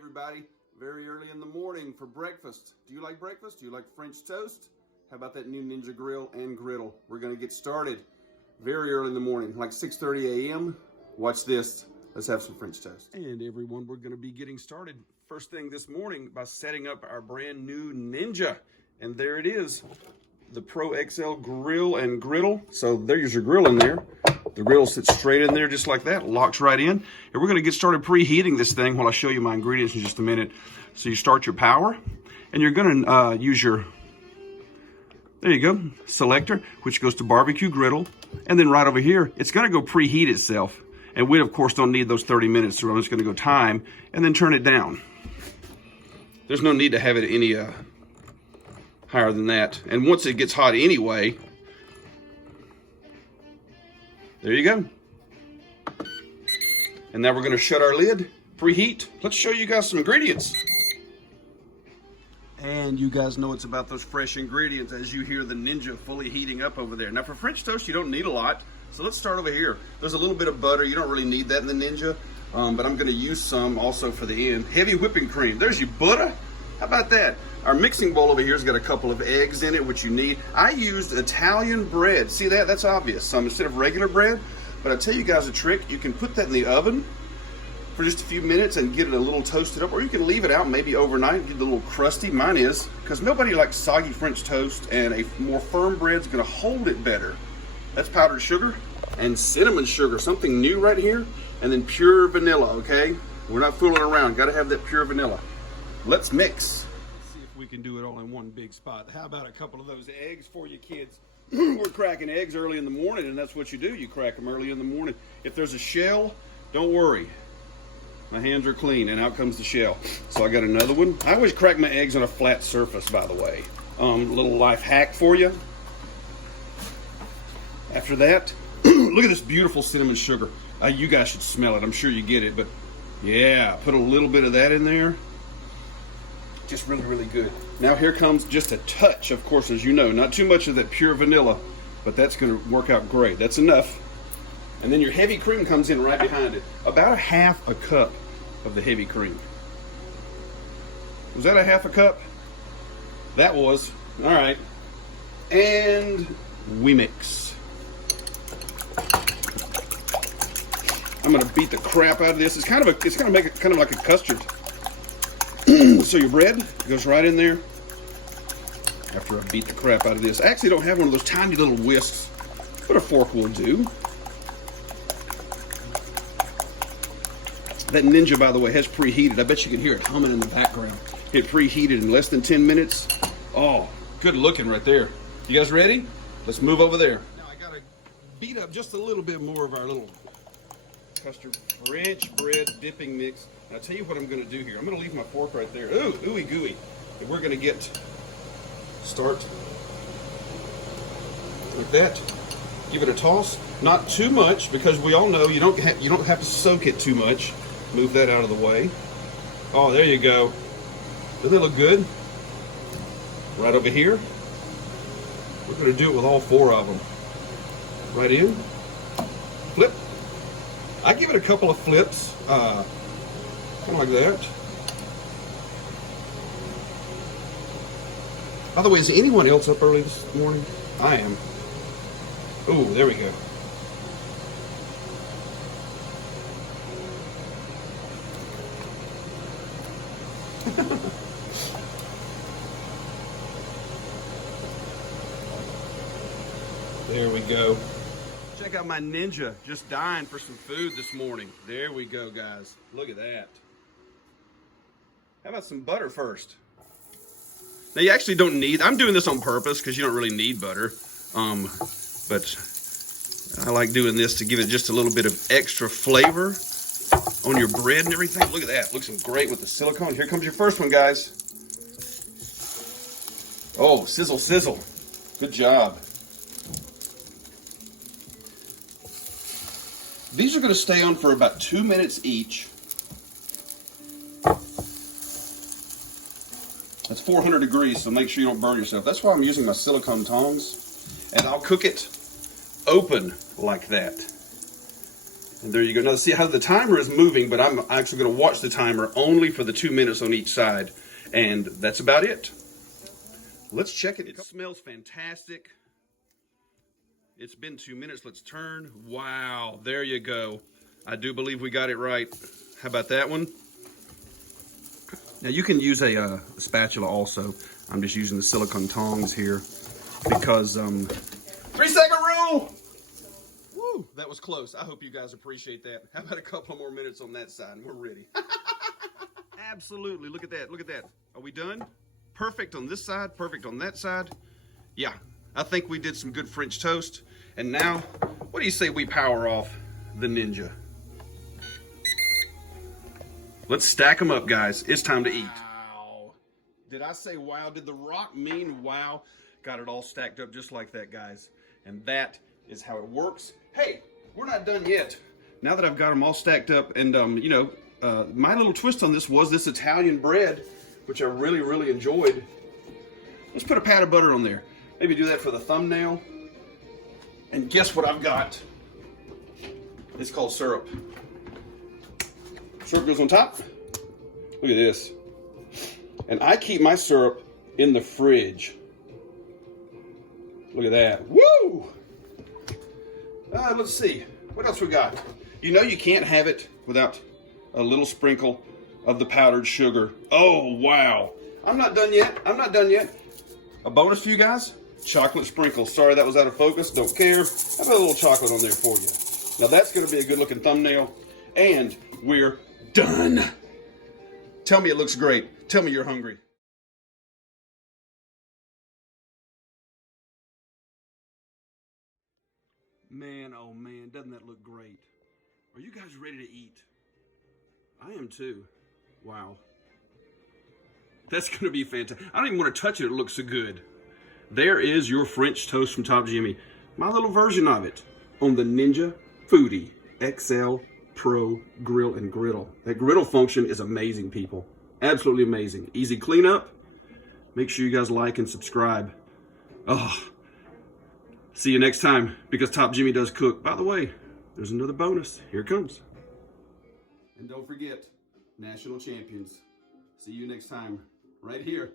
everybody, very early in the morning for breakfast. Do you like breakfast? Do you like French toast? How about that new Ninja Grill and Griddle? We're gonna get started very early in the morning, like 6:30 a.m. Watch this. Let's have some French toast. And everyone, we're gonna be getting started first thing this morning by setting up our brand new Ninja. And there it is, the Pro XL Grill and Griddle. So there's your grill in there. The griddle sits straight in there just like that, locks right in. And we're gonna get started preheating this thing while I show you my ingredients in just a minute. So you start your power, and you're gonna use your, there you go, selector, which goes to barbecue griddle. And then right over here, it's gonna go preheat itself. And we of course don't need those 30 minutes, so I'm just gonna go time and then turn it down. There's no need to have it any higher than that. And once it gets hot anyway, there you go. And now we're gonna shut our lid, preheat. Let's show you guys some ingredients. And you guys know it's about those fresh ingredients as you hear the Ninja fully heating up over there. Now for French toast, you don't need a lot. So let's start over here. There's a little bit of butter. You don't really need that in the Ninja, but I'm gonna use some also for the end. Heavy whipping cream. There's your butter. How about that? Our mixing bowl over here has got a couple of eggs in it, which you need. I used Italian bread. See that? That's obvious. Instead of regular bread. But I'll tell you guys a trick. You can put that in the oven for just a few minutes and get it a little toasted up, or you can leave it out maybe overnight, get it a little crusty. Mine is, because nobody likes soggy French toast, and a more firm bread's gonna hold it better. That's powdered sugar and cinnamon sugar, something new right here, and then pure vanilla, okay? We're not fooling around, gotta have that pure vanilla. Let's mix. Let's see if we can do it all in one big spot. How about a couple of those eggs for you kids? We're cracking eggs early in the morning, and that's what you do. You crack them early in the morning. If there's a shell, don't worry. My hands are clean, and out comes the shell. So I got another one. I always crack my eggs on a flat surface, by the way. Little life hack for you. After that, look at this beautiful cinnamon sugar. You guys should smell it. I'm sure you get it, but yeah, put a little bit of that in there. Just really, really good. Now here comes just a touch, of course, as you know, not too much of that pure vanilla, but that's gonna work out great. That's enough. And then your heavy cream comes in right behind it. About a half a cup of the heavy cream. Was that a half a cup? That was. All right. And we mix. I'm gonna beat the crap out of this. It's gonna make it kind of like a custard. So your bread goes right in there. After I beat the crap out of this. I actually don't have one of those tiny little whisks, but a fork will do. That Ninja, by the way, has preheated. I bet you can hear it humming in the background. It preheated in less than 10 minutes. Oh, good looking right there. You guys ready? Let's move over there. Now I gotta beat up just a little bit more of our little custard French bread dipping mix. And I'll tell you what I'm gonna do here. I'm gonna leave my fork right there. Ooh, ooey gooey. And we're gonna start with that. Give it a toss. Not too much, because we all know you don't have to soak it too much. Move that out of the way. Oh, there you go. Doesn't it look good? Right over here. We're gonna do it with all four of them. Right in. Flip. I give it a couple of flips, kind of like that. By the way, is anyone else up early this morning? I am. Oh, there we go. There we go. Check out my Ninja, just dying for some food this morning. There we go, guys. Look at that. How about some butter first? Now you actually don't need, I'm doing this on purpose because you don't really need butter. But I like doing this to give it just a little bit of extra flavor on your bread and everything. Look at that, looks great with the silicone. Here comes your first one, guys. Oh, sizzle, sizzle. Good job. These are gonna stay on for about 2 minutes each. That's 400 degrees, so make sure you don't burn yourself. That's why I'm using my silicone tongs. And I'll cook it open like that. And there you go. Now see how the timer is moving, but I'm actually going to watch the timer only for the 2 minutes on each side. And that's about it. Let's check it. It smells fantastic. It's been 2 minutes. Let's turn. Wow, there you go. I do believe we got it right. How about that one? Now you can use a spatula also. I'm just using the silicone tongs here because 3-second rule. Woo, that was close. I hope you guys appreciate that. How about a couple more minutes on that side and we're ready. Absolutely. Look at that. Look at that. Are we done? Perfect on this side, perfect on that side. Yeah, I think we did some good French toast. And now, what do you say we power off the Ninja? Let's stack them up, guys. It's time to eat. Wow. Did I say wow? Did the rock mean wow? Got it all stacked up just like that, guys. And that is how it works. Hey, we're not done yet. Now that I've got them all stacked up, and my little twist on this was this Italian bread, which I really, really enjoyed. Let's put a pat of butter on there. Maybe do that for the thumbnail. And guess what I've got? It's called syrup. Syrup goes on top. Look at this. And I keep my syrup in the fridge. Look at that. Woo! Let's see. What else we got? You know you can't have it without a little sprinkle of the powdered sugar. Oh, wow. I'm not done yet. I'm not done yet. A bonus for you guys, chocolate sprinkles. Sorry that was out of focus. Don't care. I've got a little chocolate on there for you. Now that's going to be a good looking thumbnail. And we're done. Tell me it looks great. Tell me you're hungry. Man, oh man, doesn't that look great? Are you guys ready to eat? I am too. Wow. That's going to be fantastic. I don't even want to touch it. It looks so good. There is your French toast from Top Jimmy. My little version of it on the Ninja Foodi XL Pro Grill and Griddle. That griddle function is amazing, people. Absolutely amazing. Easy cleanup. Make sure you guys like and subscribe. Oh, see you next time because Top Jimmy does cook. By the way, there's another bonus. Here it comes. And don't forget, national champions. See you next time, right here.